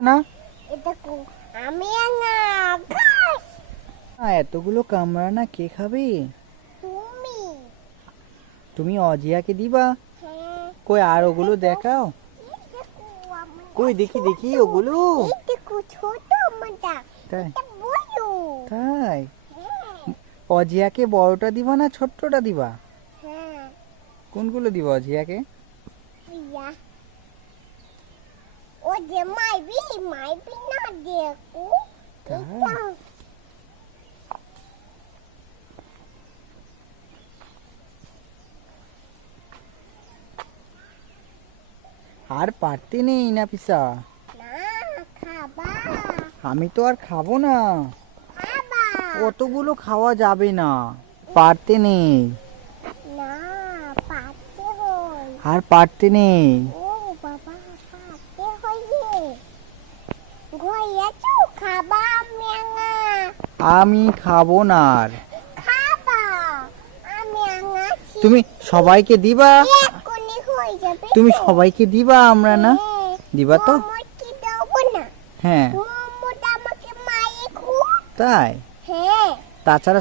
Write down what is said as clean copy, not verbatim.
না এটা আমি না ঘাস এতগুলো কামড়ানা কে খাবে? তুমি তুমি অজিয়াকে দিবা? হ্যাঁ কই আর ওগুলো দেখাও। এই দেখো আমার কই দেখি দেখি ওগুলো। এই দেখো ছোট আমারটা তাই এটা বড় তাই হ্যাঁ অজিয়াকে বড়টা দিবা না ছোট্টটা দিবা? হ্যাঁ কোনগুলো দিবা অজিয়াকে? ইয়া ও যে মাইবি না দেখো তাই? এটা আর পারতে নেই না পিসা। না খাবা আমি তো আর খাবো না, খাবা অতগুলো খাওয়া যাবে না, পারতে নেই। না পাতে হয় আর পারতে নেই। ও বাবা পাতে হয় রে গয়াছো খাবা মেঙা আমি খাবো না আর। খাবা আমি আঙাছি তুমি সবাইকে দিবা? এক্ষুনি হয়ে যাবে তুমি তো। সবাইকে দিবা? আমরা না হ্যাঁ, দিবা তো? মোমো কি দেবো না হ্যাঁ মোমোটা আমাকে মায়ে খুব তাই, হ্যাঁ তাছাড়া